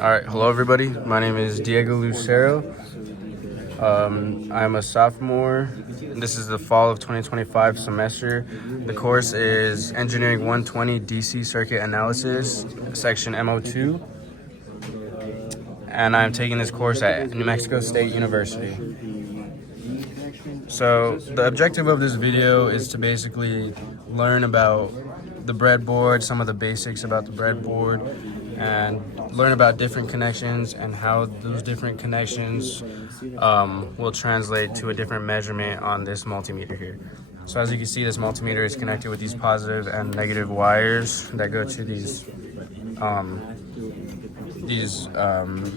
All right, hello everybody. My name is Diego Lucero. I'm a sophomore. This is the fall of 2025 semester. The course is Engineering 120 DC Circuit Analysis, section MO2. And I'm taking this course at New Mexico State University. So the objective of this video is to basically learn about the breadboard, some of the basics about the breadboard, and learn about different connections and how those different connections will translate to a different measurement on this multimeter here. So as you can see, this multimeter is connected with these positive and negative wires that go to these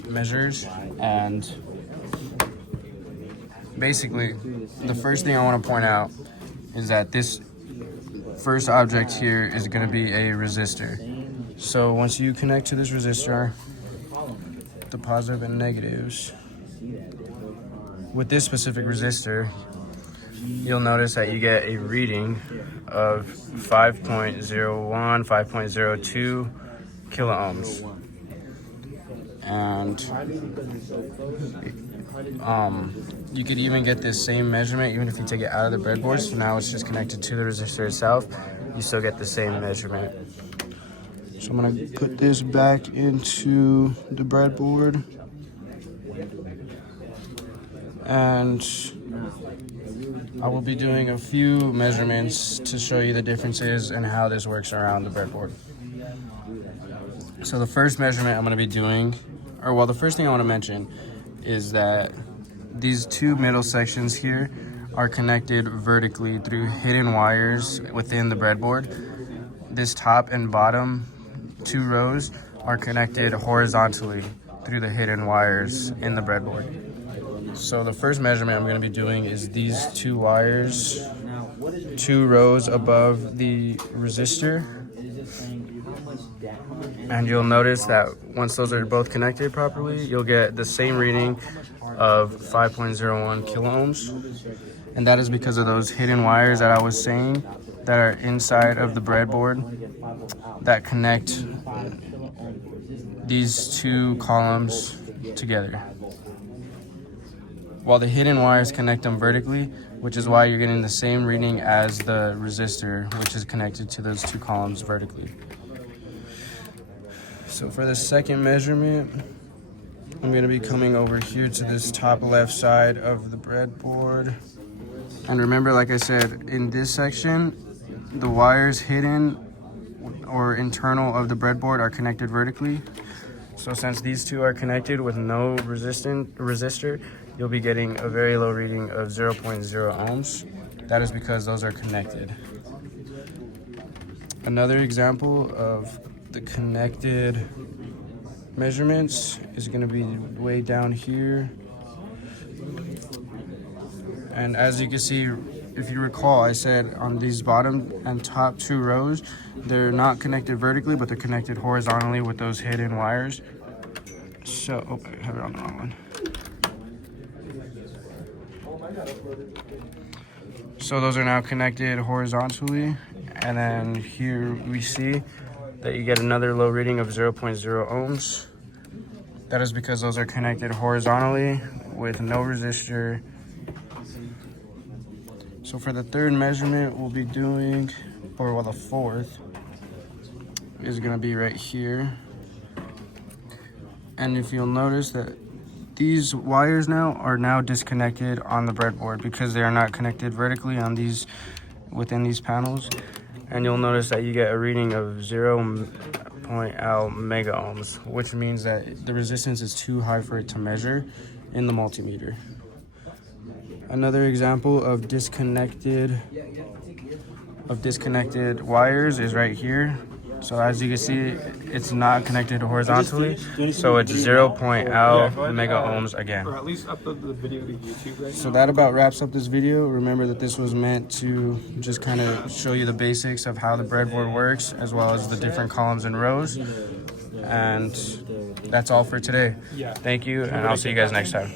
measures. And basically, the first thing I want to point out is that this first object here is going to be a resistor. So once you connect to this resistor, the positive and negatives, with this specific resistor, you'll notice that you get a reading of 5.01, 5.02 kiloohms. And you could even get this same measurement even if you take it out of the breadboard. So now it's just connected to the resistor itself. You still get the same measurement. So I'm gonna put this back into the breadboard, and I will be doing a few measurements to show you the differences and how this works around the breadboard. So the first measurement I'm gonna be doing, the first thing I wanna mention is that these two middle sections here are connected vertically through hidden wires within the breadboard. This top and bottom 2 rows are connected horizontally through the hidden wires in the breadboard. So the first measurement I'm going to be doing is these 2 wires, 2 rows above the resistor. And you'll notice that once those are both connected properly, you'll get the same reading of 5.01 kiloohms. And that is because of those hidden wires that I was saying that are inside of the breadboard that connect these 2 columns together. While the hidden wires connect them vertically, which is why you're getting the same reading as the resistor, which is connected to those 2 columns vertically. So for the second measurement, I'm going to be coming over here to this top left side of the breadboard. And remember, like I said, in this section, the wires hidden or internal of the breadboard are connected vertically. So since these 2 are connected with no resistor, you'll be getting a very low reading of 0.0 ohms. That is because those are connected. Another example of the connected measurements is going to be way down here. And as you can see, if you recall, I said on these bottom and top 2 rows, they're not connected vertically, but they're connected horizontally with those hidden wires. So, I have it on the wrong one. So those are now connected horizontally. And then here we see that you get another low reading of 0.0 ohms. That is because those are connected horizontally with no resistor. So for the third measurement we'll be doing, the fourth, is going to be right here. And if you'll notice that these wires are now disconnected on the breadboard because they are not connected vertically on within these panels. And you'll notice that you get a reading of 0.0 mega ohms, which means that the resistance is too high for it to measure in the multimeter. Another example of disconnected wires is right here. So as you can see, it's not connected horizontally, so it's 0.0 mega ohms again. Or at least upload the video to YouTube right now. So that about wraps up this video. Remember that this was meant to just kind of show you the basics of how the breadboard works, as well as the different columns and rows. And that's all for today. Thank you, and I'll see you guys next time.